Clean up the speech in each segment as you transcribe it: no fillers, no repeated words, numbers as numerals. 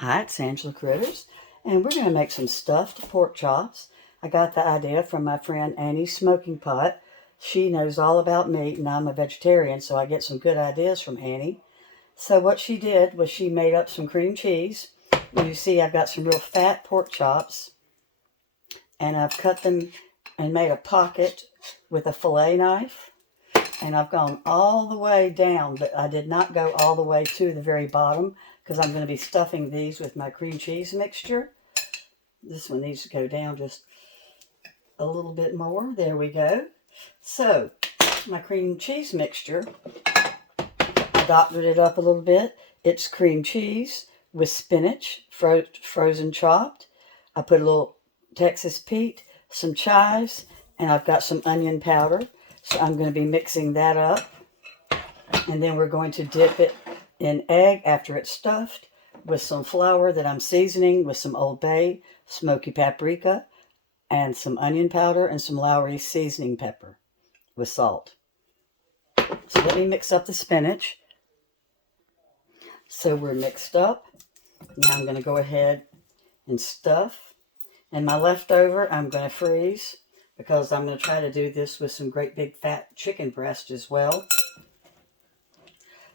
Hi, it's Angela Critters, and we're going to make some stuffed pork chops. I got the idea from my friend Annie's Smoking Pot. She knows all about meat, and I'm a vegetarian, so I get some good ideas from Annie. So what she did was she made up some cream cheese. You see I've got some real fat pork chops, and I've cut them and made a pocket with a fillet knife. And I've gone all the way down, but I did not go all the way to the very bottom because I'm going to be stuffing these with my cream cheese mixture. This one needs to go down just a little bit more. There we go. So, my cream cheese mixture, I doctored it up a little bit. It's cream cheese with spinach, frozen chopped. I put a little Texas Pete, some chives, and I've got some onion powder. So I'm going to be mixing that up. And then we're going to dip it in egg after it's stuffed with some flour that I'm seasoning with some Old Bay, smoky paprika, and some onion powder and some Lawry seasoning pepper with salt. So let me mix up the spinach. So we're mixed up. Now I'm going to go ahead and stuff. And my leftover I'm going to freeze, because I'm going to try to do this with some great big fat chicken breast as well.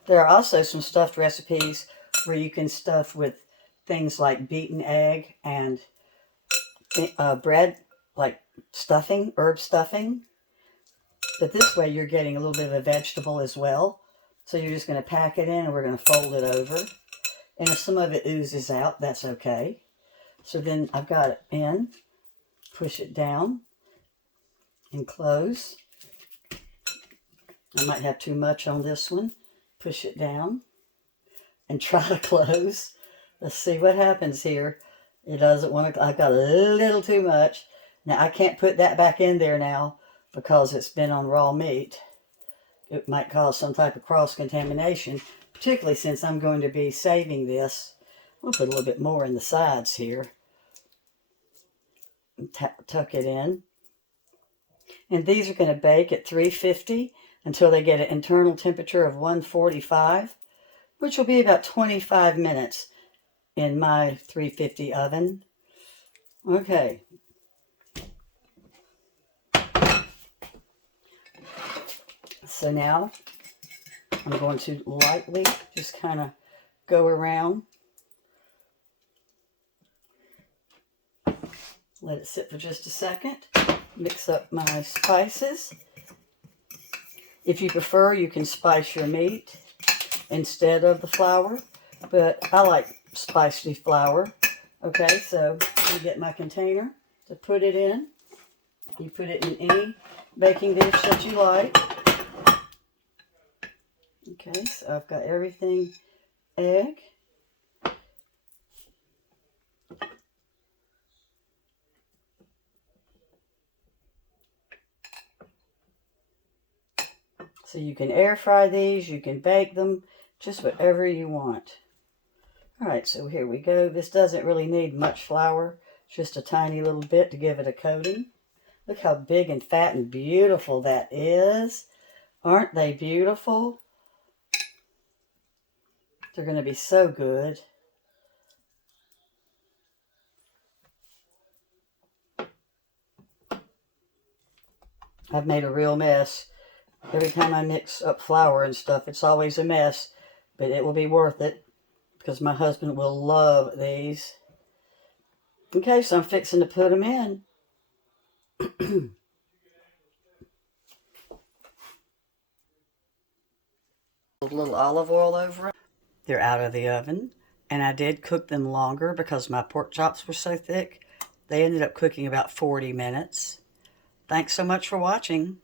There are also some stuffed recipes where you can stuff with things like beaten egg and bread, like stuffing, herb stuffing. But this way you're getting a little bit of a vegetable as well. So you're just going to pack it in and we're going to fold it over. And if some of it oozes out, that's okay. So then I've got it in, push it down, and close. I might have too much on this one. Push it down and try to close. Let's see what happens here. It doesn't want to. I've got a little too much. Now I can't put that back in there now because it's been on raw meat. It might cause some type of cross-contamination, particularly since I'm going to be saving this. I'll put a little bit more in the sides here. Tuck it in. And these are going to bake at 350 until they get an internal temperature of 145, which will be about 25 minutes in my 350 oven. Okay. So now I'm going to lightly just kind of go around. Let it sit for just a second. Mix up my spices. If you prefer, you can spice your meat instead of the flour, but I like spicy flour. Okay, so I get my container to put it in. You put it in any baking dish that you like. Okay, so I've got everything. Egg. So you can air fry these, you can bake them, just whatever you want. All right, so here we go. This doesn't really need much flour, just a tiny little bit to give it a coating. Look how big and fat and beautiful that is. Aren't they beautiful? They're going to be so good. I've made a real mess. Every time I mix up flour and stuff, it's always a mess, but it will be worth it because my husband will love these. Okay, so I'm fixing to put them in. A little olive oil over it. They're out of the oven, and I did cook them longer because my pork chops were so thick. They ended up cooking about 40 minutes. Thanks so much for watching.